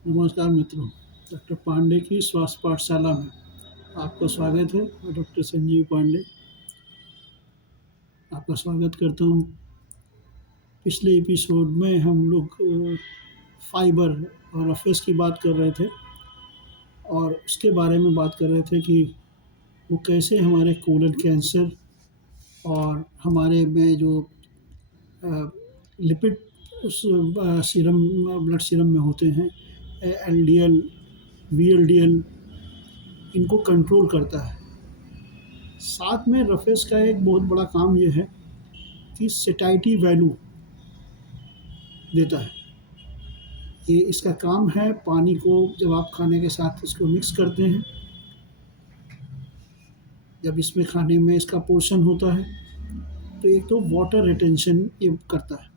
नमस्कार मित्रों, डॉक्टर पांडे की स्वास्थ्य पाठशाला में आपका स्वागत है। मैं डॉक्टर संजीव पांडे आपका स्वागत करता हूँ। पिछले एपिसोड में हम लोग फाइबर और रफेस की बात कर रहे थे और उसके बारे में बात कर रहे थे कि वो कैसे हमारे कोलन कैंसर और हमारे में जो लिपिड सीरम ब्लड सीरम में होते हैं, एलडीएल, वीएलडीएल, इनको कंट्रोल करता है। साथ में रफेस का एक बहुत बड़ा काम ये है कि सेटाइटी वैल्यू देता है। ये इसका काम है, पानी को जब आप खाने के साथ इसको मिक्स करते हैं, जब इसमें खाने में इसका पोर्शन होता है, तो एक तो वाटर रिटेंशन ये करता है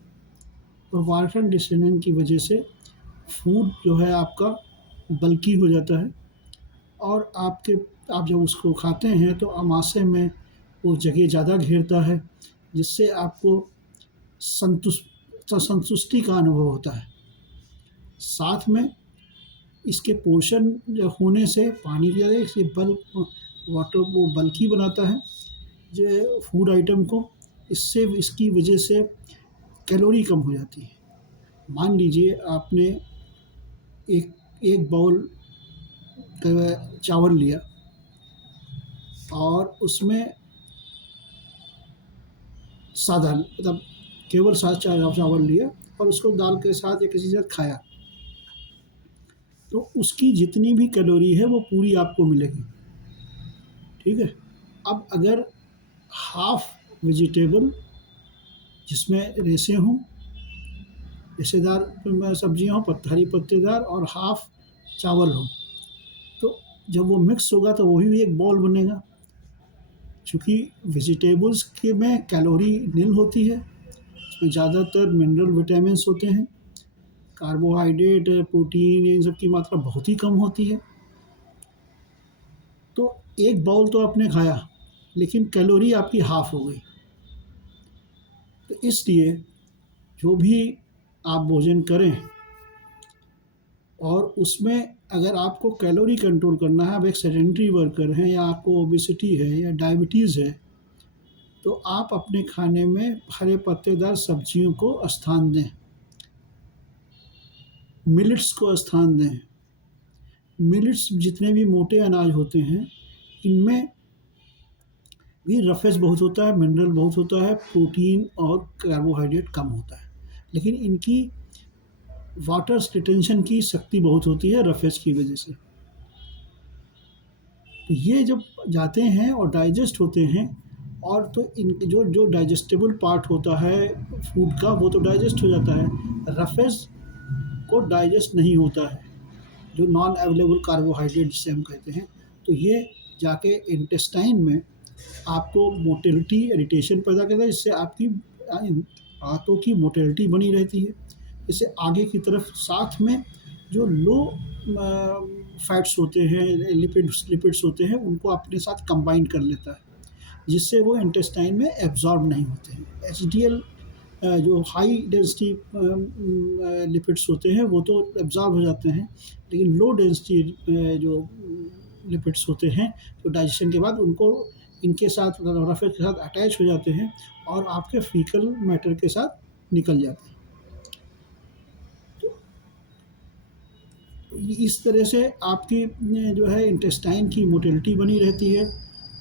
और वाटर रिटेंशन की वजह से फूड जो है आपका बल्की हो जाता है और आप जब उसको खाते हैं तो आमाशय में वो जगह ज़्यादा घेरता है, जिससे आपको संतुष्टि का अनुभव होता है। साथ में इसके पोर्शन होने से पानी की वजह से वाटर वो बल्की बनाता है जो फूड आइटम को, इससे इसकी वजह से कैलोरी कम हो जाती है। मान लीजिए आपने एक बाउल चावल लिया और उसमें सादा मतलब केवल सादा चावल लिया और उसको दाल के साथ या किसी के साथ खाया, तो उसकी जितनी भी कैलोरी है वो पूरी आपको मिलेगी। ठीक है। अब अगर हाफ वेजिटेबल जिसमें रेशे हों, रेशेदार सब्जियाँ हों, हरी पत्तेदार, और हाफ चावल हो, तो जब वो मिक्स होगा तो वही भी एक बॉल बनेगा। चूँकि वेजिटेबल्स के में कैलोरी नील होती है, उसमें ज़्यादातर मिनरल विटामिन्स होते हैं, कार्बोहाइड्रेट, प्रोटीन, इन सब की मात्रा बहुत ही कम होती है। तो एक बाउल तो आपने खाया, लेकिन कैलोरी आपकी हाफ हो गई। तो इसलिए जो भी आप भोजन करें और उसमें अगर आपको कैलोरी कंट्रोल करना है, आप एक सेडेंटरी वर्कर हैं या आपको ओबेसिटी है या डायबिटीज़ है, तो आप अपने खाने में हरे पत्तेदार सब्जियों को स्थान दें, मिलेट्स को स्थान दें। मिलेट्स जितने भी मोटे अनाज होते हैं, इनमें भी रफेस बहुत होता है, मिनरल बहुत होता है, प्रोटीन और कार्बोहाइड्रेट कम होता है, लेकिन इनकी वाटर रिटेंशन की शक्ति बहुत होती है रफेस की वजह से। तो ये जब जाते हैं और डाइजेस्ट होते हैं, और तो इन जो डाइजेस्टेबल पार्ट होता है फूड का, वो तो डाइजेस्ट हो जाता है। रफेस को डाइजेस्ट नहीं होता है, जो नॉन अवेलेबल कार्बोहाइड्रेट जिसे हम कहते हैं, तो ये जाके इंटेस्टाइन में आपको मोटिलिटी, इरिटेशन पैदा करता है, जिससे आपकी हाथों की मोटिलिटी बनी रहती है। इससे आगे की तरफ साथ में जो लो फैट्स होते हैं, लिपिड्स होते हैं, उनको अपने साथ कंबाइन कर लेता है, जिससे वो इंटेस्टाइन में एब्जॉर्ब नहीं होते हैं। एचडीएल जो हाई डेंसिटी लिपिड्स होते हैं वो तो एब्जॉर्ब हो जाते हैं, लेकिन लो डेंसिटी जो लिपिड्स होते हैं तो डाइजेशन के बाद उनको इनके साथ रफेस के साथ अटैच हो जाते हैं और आपके फीकल मैटर के साथ निकल जाते हैं। इस तरह से आपकी जो है इंटेस्टाइन की मोटिलिटी बनी रहती है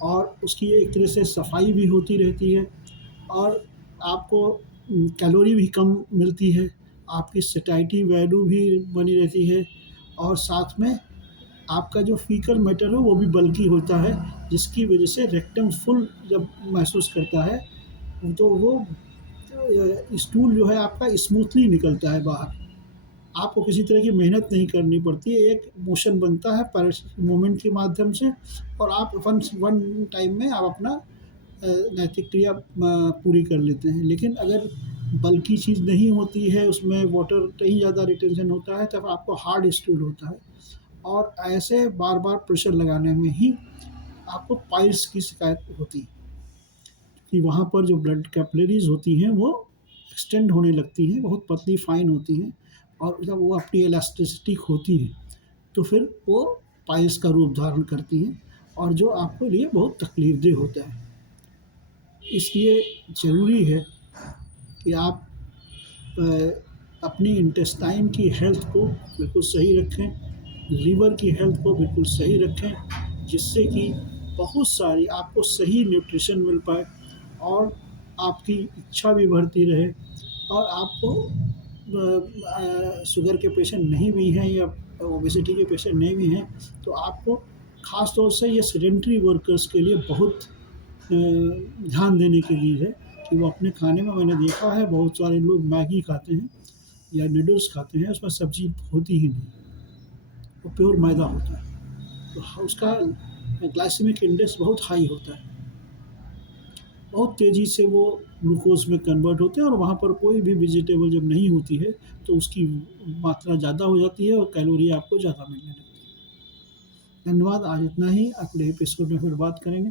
और उसकी एक तरह से सफाई भी होती रहती है और आपको कैलोरी भी कम मिलती है, आपकी सेटाइटी वैल्यू भी बनी रहती है और साथ में आपका जो फीकल मैटर है वो भी बल्की होता है, जिसकी वजह से रेक्टम फुल जब महसूस करता है तो वो स्टूल जो है आपका स्मूथली निकलता है बाहर। आपको किसी तरह की मेहनत नहीं करनी पड़ती है, एक मोशन बनता है पैरासिटिक मूवमेंट के माध्यम से और आप वन टाइम में आप अपना नैतिक क्रिया पूरी कर लेते हैं। लेकिन अगर बल्की चीज़ नहीं होती है, उसमें वाटर कहीं ज़्यादा रिटेंशन होता है, तब आपको हार्ड स्टूल होता है और ऐसे बार बार प्रेशर लगाने में ही आपको पाइल्स की शिकायत होती है कि वहाँ पर जो ब्लड कैपिलरीज होती हैं वो एक्सटेंड होने लगती हैं, बहुत पतली फाइन होती हैं और जब वो अपनी इलास्टिसिटी खोती हैं, तो फिर वो पाइल्स का रूप धारण करती हैं और जो आपके लिए बहुत तकलीफ़देह होता है। इसलिए ज़रूरी है कि आप अ, अपनी इंटेस्टाइन की हेल्थ को बिल्कुल सही रखें, लीवर की हेल्थ को बिल्कुल सही रखें, जिससे कि बहुत सारी आपको सही न्यूट्रिशन मिल पाए और आपकी इच्छा भी बढ़ती रहे और आपको शुगर के पेशेंट नहीं भी हैं या ओबेसिटी के पेशेंट नहीं भी हैं, तो आपको ख़ास तौर से ये सेडेंटरी वर्कर्स के लिए बहुत ध्यान देने की चीज़ है कि वो अपने खाने में मैंने देखा है बहुत सारे लोग मैगी खाते हैं या नूडल्स खाते हैं, उसमें सब्ज़ी होती ही नहीं, वो प्योर मैदा होता है। तो उसका ग्लाइसेमिक इंडेक्स बहुत हाई होता है, बहुत तेज़ी से वो ग्लूकोज़ में कन्वर्ट होते हैं और वहाँ पर कोई भी वेजिटेबल जब नहीं होती है, तो उसकी मात्रा ज़्यादा हो जाती है और कैलोरी आपको ज़्यादा मिलने लगती है। धन्यवाद, आज इतना ही, अगले एपिसोड में फिर बात करेंगे।